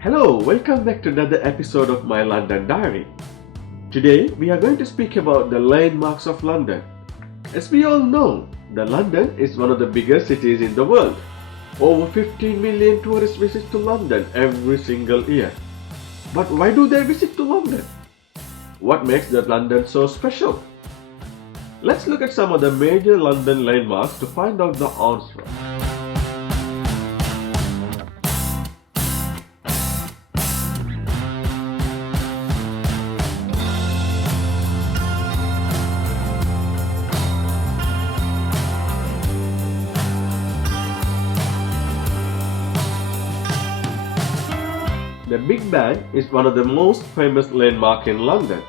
Hello, welcome back to another episode of my London Diary. Today we are going to speak about the landmarks of London. As we all know, London is one of the biggest cities in the world. Over 15 million tourists visit to London every single year. But why do they visit to London? What makes London so special? Let's look at some of the major London landmarks to find out the answer. The Big Ben is one of the most famous landmarks in London.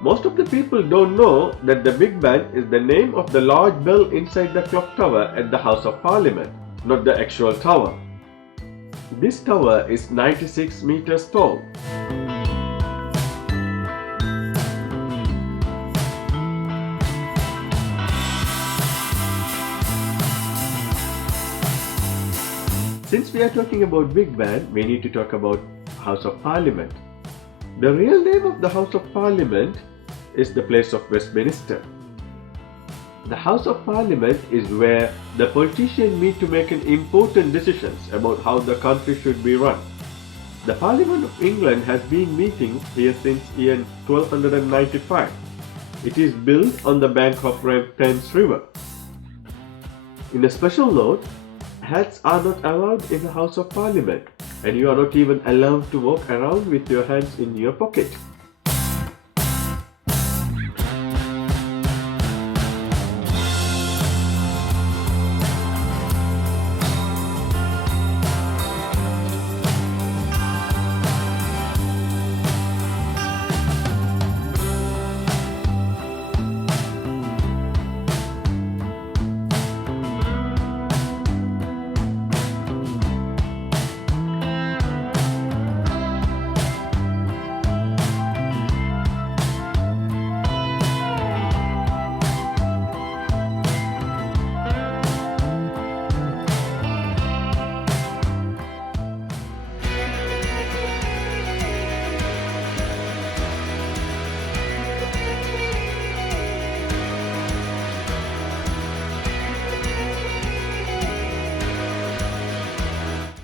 Most of the people don't know that the Big Ben is the name of the large bell inside the clock tower at the House of Parliament, not the actual tower. This tower is 96 meters tall. Since we are talking about Big Ben, we need to talk about House of Parliament. The real name of the House of Parliament is the place of Westminster. The House of Parliament is where the politicians meet to make important decisions about how the country should be run. The Parliament of England has been meeting here since year 1295. It is built on the bank of Thames River. In a special note, hats are not allowed in the House of Parliament, and you are not even allowed to walk around with your hands in your pocket.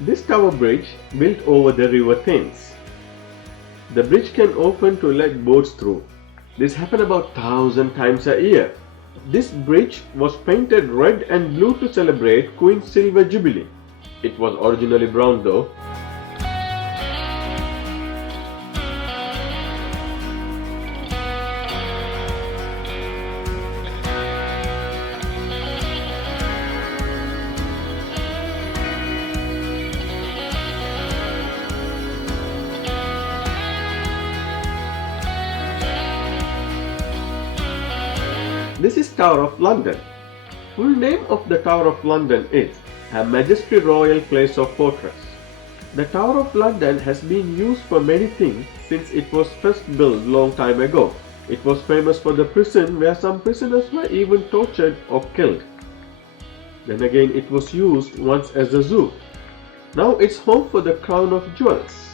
This tower bridge built over the river Thames. The bridge can open to let boats through. This happened about 1,000 times a year. This bridge was painted red and blue to celebrate Queen's Silver Jubilee. It was originally brown though. This is Tower of London. Full name of the Tower of London is Her Majesty Royal Place of Fortress. The Tower of London has been used for many things since it was first built long time ago. It was famous for the prison where some prisoners were even tortured or killed. Then again it was used once as a zoo. Now it's home for the Crown of Jewels.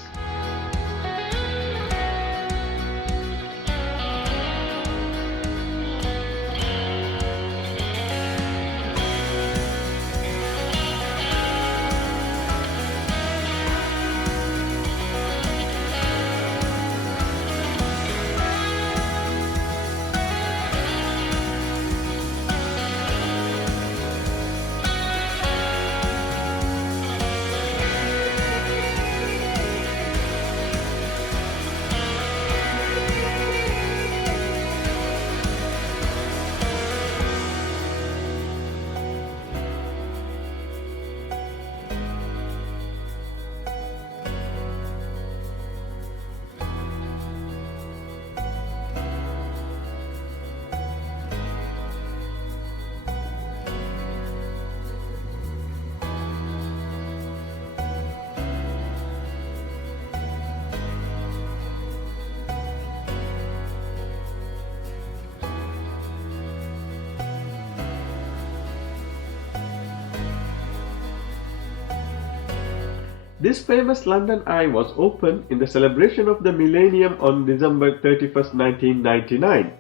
This famous London Eye was opened in the celebration of the millennium on December 31st, 1999.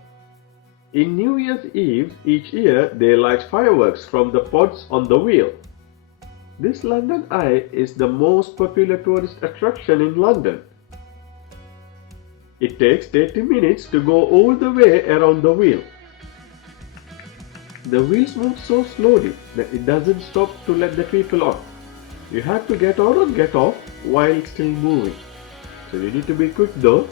In New Year's Eve each year, they light fireworks from the pods on the wheel. This London Eye is the most popular tourist attraction in London. It takes 30 minutes to go all the way around the wheel. The wheels move so slowly that it doesn't stop to let the people on. You have to get on and get off while still moving. So you need to be quick though.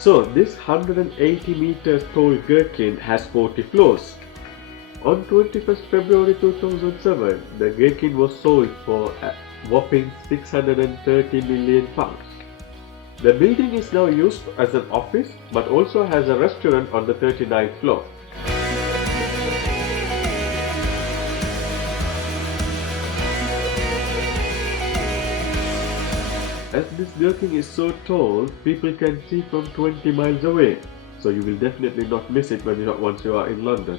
So this 180 meters tall gherkin has 40 floors. On 21st February 2007, the gherkin was sold for a whopping £630 million. The building is now used as an office but also has a restaurant on the 39th floor. As this gherkin is so tall, people can see from 20 miles away, so you will definitely not miss it once you are in London.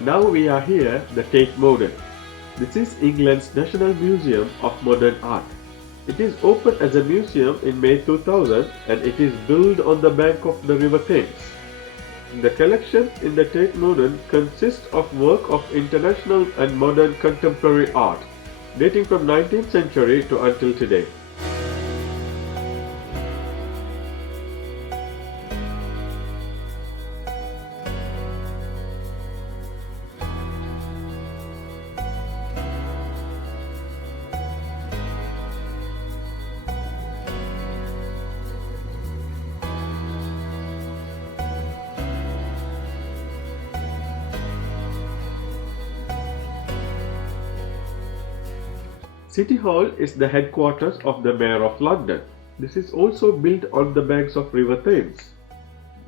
Now we are here, the Tate Modern. This is England's National Museum of Modern Art. It is opened as a museum in May 2000 and it is built on the bank of the River Thames. The collection in the Tate Modern consists of work of international and modern contemporary art, dating from 19th century to until today. City Hall is the headquarters of the Mayor of London. This is also built on the banks of River Thames.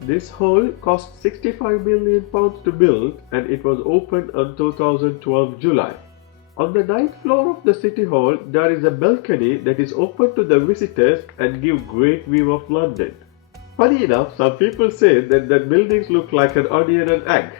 This hall cost £65 million to build and it was opened on 2012 July. On the 9th floor of the City Hall, there is a balcony that is open to the visitors and give great view of London. Funny enough, some people say that the buildings look like an onion and egg.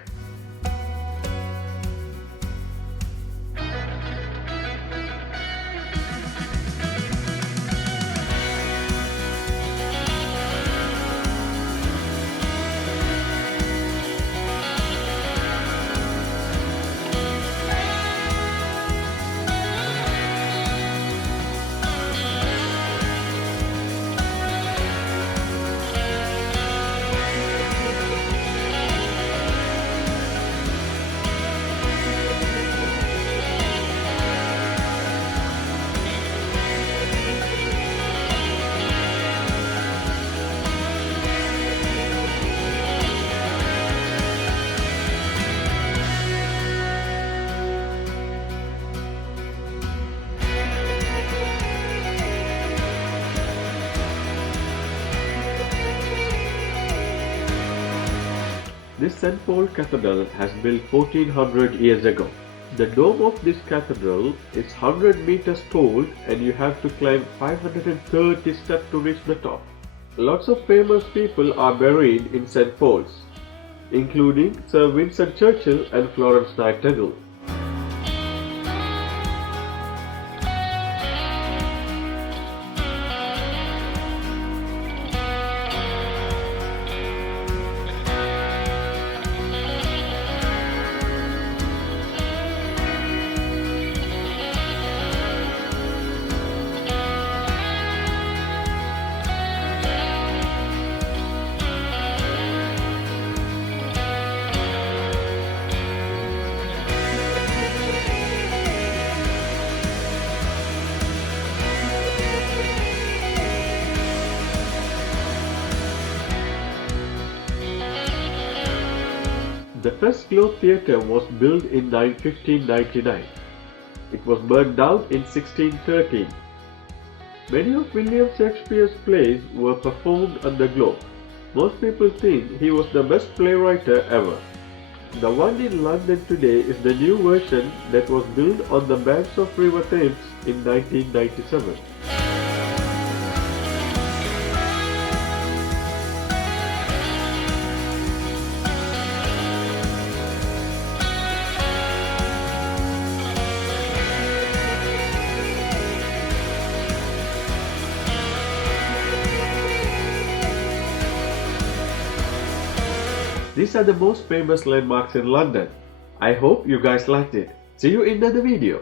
This St. Paul Cathedral has built 1400 years ago. The dome of this cathedral is 100 meters tall and you have to climb 530 steps to reach the top. Lots of famous people are buried in St. Paul's, including Sir Winston Churchill and Florence Nightingale. The first Globe Theatre was built in 1599. It was burned down in 1613. Many of William Shakespeare's plays were performed on the Globe. Most people think he was the best playwright ever. The one in London today is the new version that was built on the banks of River Thames in 1997. These are the most famous landmarks in London. I hope you guys liked it. See you in another video.